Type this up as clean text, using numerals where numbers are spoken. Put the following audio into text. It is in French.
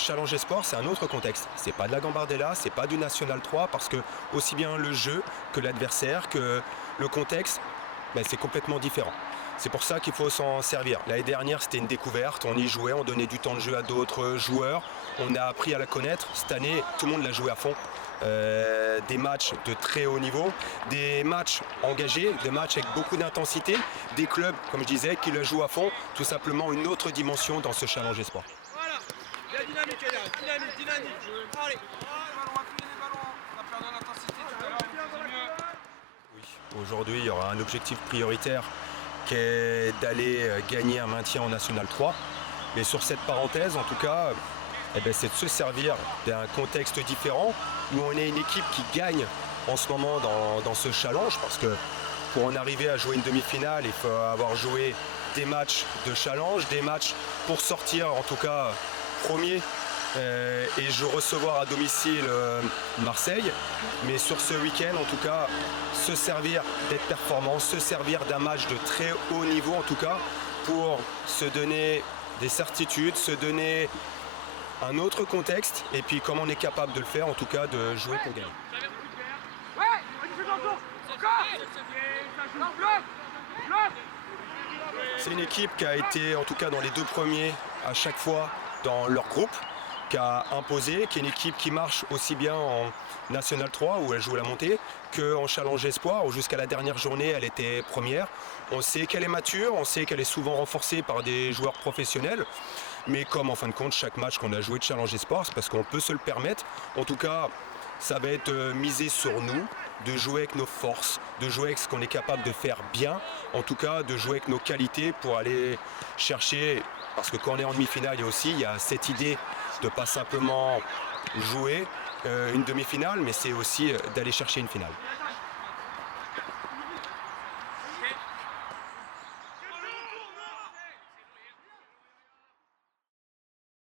Challenge Sport, c'est un autre contexte. C'est pas de la Gambardella, c'est pas du National 3, parce que aussi bien le jeu que l'adversaire, que le contexte, c'est complètement différent. C'est pour ça qu'il faut s'en servir. L'année dernière, c'était une découverte, on y jouait, on donnait du temps de jeu à d'autres joueurs, on a appris à la connaître. Cette année, tout le monde l'a joué à fond. Des matchs de très haut niveau, des matchs engagés, des matchs avec beaucoup d'intensité, des clubs, comme je disais, qui le jouent à fond, tout simplement une autre dimension dans ce Challenge Sport. Voilà, bien dynamique, dynamique. Allez, on va filer les ballons, on a perdu en intensité tout à l'heure, c'est mieux. Oui, aujourd'hui, il y aura un objectif prioritaire qui est d'aller gagner un maintien en National 3. Mais sur cette parenthèse, en tout cas, c'est de se servir d'un contexte différent où on est une équipe qui gagne en ce moment dans ce challenge, parce que pour en arriver à jouer une demi-finale, il faut avoir joué des matchs de challenge, des matchs pour sortir en tout cas premier et recevoir à domicile Marseille. Mais sur ce week-end, en tout cas, se servir d'être performant, se servir d'un match de très haut niveau en tout cas, pour se donner des certitudes, se donner un autre contexte, et puis comment on est capable de le faire, en tout cas de jouer pour gagner. C'est une équipe qui a été, en tout cas dans les deux premiers, à chaque fois dans leur groupe, qui a imposé, qui est une équipe qui marche aussi bien en National 3 où elle joue la montée, qu'en Challenge Espoir où jusqu'à la dernière journée elle était première. On sait qu'elle est mature, on sait qu'elle est souvent renforcée par des joueurs professionnels, mais comme en fin de compte chaque match qu'on a joué de Challenge Espoir, c'est parce qu'on peut se le permettre. En tout cas, ça va être misé sur nous, de jouer avec nos forces, de jouer avec ce qu'on est capable de faire bien, en tout cas de jouer avec nos qualités pour aller chercher, parce que quand on est en demi-finale, il y a cette idée de pas simplement jouer une demi-finale, mais c'est aussi d'aller chercher une finale.